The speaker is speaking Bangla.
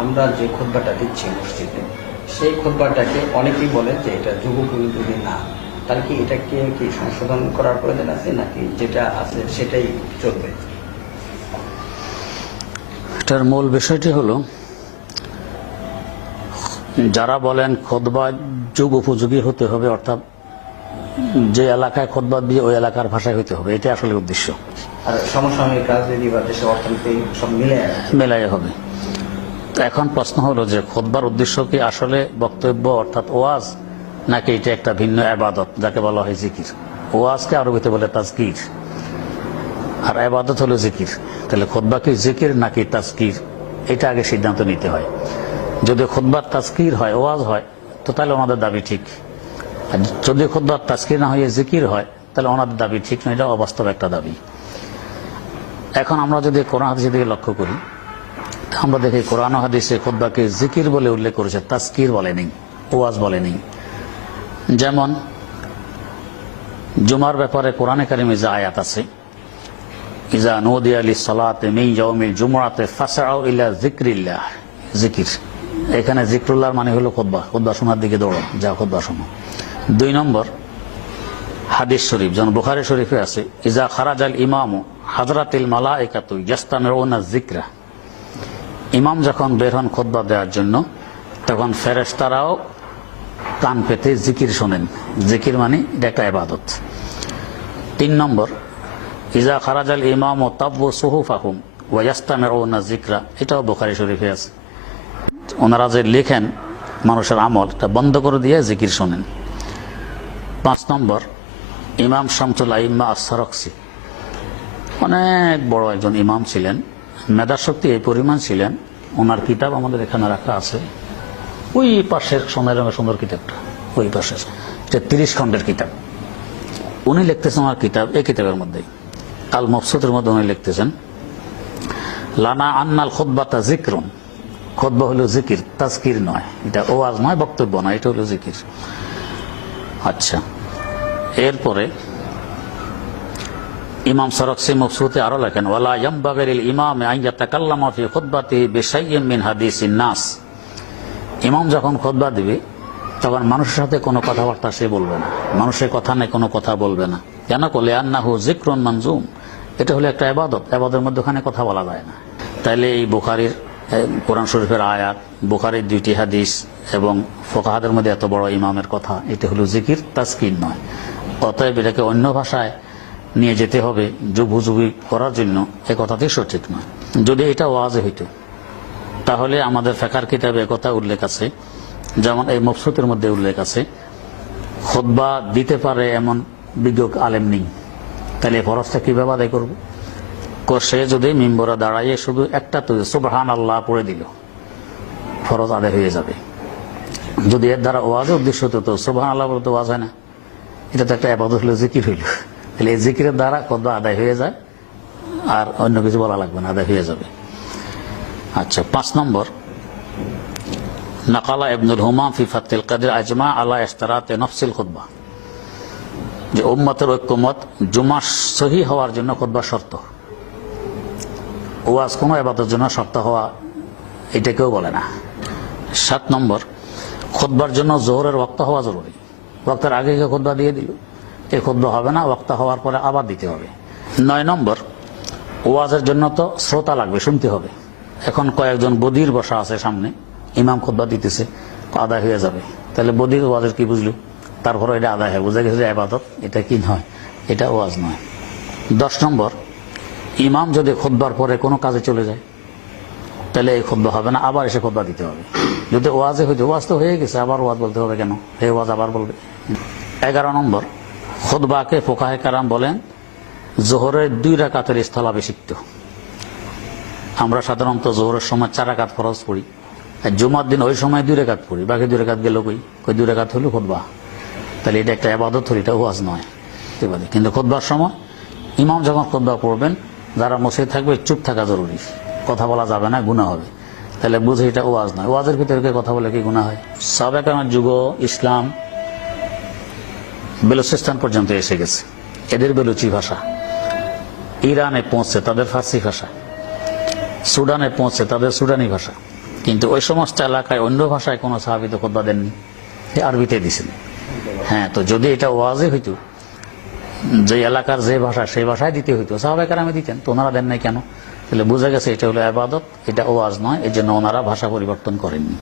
আমরা যে খোদবাটা দিচ্ছি মসজিদে সেই খোদবাটাকে অনেকেই বলে যে এটা যুগোপযোগী না তাহলে কি এটাকে কি সংশোধন করার প্রয়োজন আছে নাকি যেটা আছে সেটাই চলবে? এটার মূল বিষয়টি হলো যারা বলেন খোদবা যুগ উপযোগী হতে হবে অর্থাৎ যে এলাকায় খোদবা দিয়ে ওই এলাকার ভাষায় হতে হবে এটা আসলে উদ্দেশ্য। আর সমসাময়িক রাজনীতি বা দেশের অর্থনীতি সব মিলে মেলাই হবে। তো এখন প্রশ্ন হলো যে খোদবার উদ্দেশ্য কি আসলে বক্তব্য অর্থাৎ ওয়াজ, নাকি এটা একটা ভিন্ন আবাদত, যাকে বলা হয় জিকির? ওয়াজকে আরবিতে বলে তাজকির। আর আবাদত হলো জিকির। তাহলে খোদবা কি জিকির, নাকি তাজকির? এটা আগে সিদ্ধান্ত নিতে হয়। যদি খোদবার তাজকির হয়, ওয়াজ হয়, তো তাহলে ওনাদের দাবি ঠিক। আর যদি খোদবার তাজকির না হয়ে জিকির হয়, তাহলে ওনাদের দাবি ঠিক নয়, এটা অবাস্তব একটা দাবি। এখন আমরা যদি কোরআন হাদিসের দিকে লক্ষ্য করি আমরা দেখি কোরআন হাদিসে খোদ্বাকে জিকির বলে উল্লেখ করেছে তাস্কির বলে নেই ওয়াজ বলে নেই যেমন, জুমার ব্যাপারে কোরআনে কারিমে যে আয়াত আছে, ইজা নদী আলী সালাতে মেই জমিল জুমরাতে ফাসাও ইল্লা জিক্রিল্লাহ জিকির। এখানে জিক্রুল্লাহর মানে হলো খোদ্া খোদ্া শোনার দিকে দৌড়ো যা খোদ্া শোনো। দুই নম্বর, হাদিস শরীফ, যেমন বুখারি শরীফে আছে, ইজা খারাজ আল ইমাম হাজরাতিল মালা একাতু ইয়াস্তামিউনা জিকরা ইমাম যখন বের হন খোদ্া দেওয়ার জন্য, তখন ফেরেশতারাও কান পেতে জিকির শোনেন। জিকির মানে এটা একটা তিন নম্বর, ইজা খারাজ আল ইমাম ও তাব্বু সুহুফ আহুম ওয়াস্তামিউনা জিকরা এটাও বোখারি শরীফে আছে। ওনারা যে লেখেন মানুষের আমল, এটা বন্ধ করে দিয়ে জিকির শোনেন। পাঁচ নম্বর, ইমাম শামসুল আইম্মা আসারক্সি অনেক বড় একজন ইমাম ছিলেন। মেধাশক্তি এই পরিমাণ ছিলেন, ওনার কিতাব আমাদের এখানে রাখা আছে। ওই পাশের সোনার রঙের সুন্দর কিতাবটা, ওই পাশের তিরিশ খণ্ডের কিতাব। উনি লিখতেছেন ওনার কিতাব, এই কিতাবের মধ্যেই। আল মফসুদের মধ্যে উনি লিখতেছেন, লানা আন্নাল খোদ্বাতা জিক্রুন। খোদ্বা হলো জিকির, তাজকির নয়। এটা ওয়াজ নয়, বক্তব্য নয়, এটা হলো জিকির। আচ্ছা এরপরে ইমাম সরকসি মকসুতে আরও লেখেন, ওয়ালা ইয়ামবাগের ইমাম আইয়া তাকাল্লামা ফি খুতবাতি বিশাইয়্যিম মিন হাদিসিন নাস। ইমাম যখন খুতবা দিবে, তখন মানুষের সাথে কোনো কথাবার্তা সে বলবে না। মানুষের কথা নেই কোনো কথা বলবে না। কেন করলে আন্নাহু জিক্রুন মনজুম। এটা হলো একটা আবাদত আবাদের মধ্যে ওখানে কথা বলা যায় না। তাইলে এই বুখারির কোরআন শরীফের আয়াত, বুখারির দুইটি হাদিস এবং ফোকাহাদের মধ্যে এত বড় ইমামের কথা, এটা হলো জিকির তাস্কির নয়। অতএব এটাকে অন্য ভাষায় নিয়ে যেতে হবে যুগুযুগি করার জন্য, এ কথাটি সঠিক নয়। যদি এটা ওয়াজে হইতো, তাহলে আমাদের ফেকার কিতাবে কথা উল্লেখ আছে, যেমন এই মফসুতের মধ্যে উল্লেখ আছে খোদবা দিতে পারে এমন বিজ্ঞ আলেম নেই, তাহলে ফরজটা কীভাবে আদায় করব? সে যদি মিম্বরা দাঁড়াইয়ে শুধু একটা তো সুবহান আল্লাহ পড়ে দিল, ফরজ আদায় হয়ে যাবে। যদি এর দ্বারা ওয়াজের উদ্দেশ্য হতো, তো সুবহান আল্লাহ বলতে ওয়াজ হয় না, এটা তো একটা আবাদত হলো, জিকির হইল। তাহলে এই জিকিরের দ্বারা কদবা আদায় হয়ে যায়? আর অন্য কিছু বলা লাগবে না, আদায় হয়ে যাবে। আচ্ছা পাঁচ নম্বর। নাকালা ইবনুল হুমাম ফি কাদের আজমা আলা ইস্তারাতে নফসিল খুতবা। যে উম্মতের ঐক্যমত জুমা সহি হওয়ার জন্য খুতবা শর্ত। ওয়াজ কোনো এবাদের জন্য শর্ত হওয়া, এটা কেউ বলে না। সাত নম্বর, খুতবার জন্য জোহরের ওক্ত হওয়া জরুরি। ওক্তের আগে কে খুতবা দিয়ে দিল? এই খুতবা হবে না বক্তা হওয়ার পরে আবার দিতে হবে। নয় নম্বর, ওয়াজের জন্য তো শ্রোতা লাগবে, শুনতে হবে। এখন কয়েকজন বদির বসা আছে সামনে, ইমাম খুতবা দিতেছে আদায় হয়ে যাবে। তাহলে বদির ওয়াজের কি বুঝলো? তারপরে এটা আদায় হয়, বুঝা গেছে যে আবাদত, এটা কি নয়, এটা ওয়াজ নয়। দশ নম্বর, ইমাম যদি খুতবার পরে কোনো কাজে চলে যায়, তাহলে এই খুদ্া হবে না, আবার এসে খুদ্া দিতে হবে। যদি ওয়াজে হইতে, ওয়াজ তো হয়ে গেছে, আবার ওয়াজ বলতে হবে কেন? হে ওয়াজ আবার বলবে। এগারো নম্বর খুদবাকে ফোকাহে কারাম বলেন জোহরের দুই রাকাতের স্থলাভিষিক্ত। আমরা সাধারণত জোহরের সময় চার রাকাত খরচ পড়ি, আর জুমার দিন ওই সময় দুই রেখাত পড়ি, বাকি দুই রেখাত গেল কই কই দুই রেখাত হলো খুদবা তাহলে এটা একটা আবাদত হলো, এটা ওয়াজ নয় বুঝতে পারি কিন্তু খুদবার সময় ইমাম যখন খুদবা পড়বেন, যারা মসজিদ থাকবে, চুপ থাকা জরুরি, কথা বলা যাবে না গুণা হবে। তাহলে বুঝে এটা ওয়াজ নয়। ওয়াজের ভিতরে কথা বলে, কি গুণা হয়? সাবেক আমার যুগ, ইসলাম বেলুচিস্তান পর্যন্ত এসে গেছে। এদের বেলুচি ভাষা। ইরানে পৌঁছে তাদের ফার্সি ভাষা। সুডানে পৌঁছে তাদের সুডানি ভাষা। কিন্তু ওই সমস্ত এলাকায় অন্য ভাষায় কোনো সাহাবিত খোদ্া দেননি। আরবিতে দিছেন। হ্যাঁ তো যদি এটা ওয়াজে হইতো, যে এলাকার যে ভাষা, সেই ভাষায় দিতে হইতো। সাহাবাইকার আমি দিতেন, তো ওনারা দেন নাই কেন? তাহলে বোঝা গেছে এটা হলো আবাদত, এটা ওয়াজ নয় এই জন্য ওনারা ভাষা পরিবর্তন করেননি।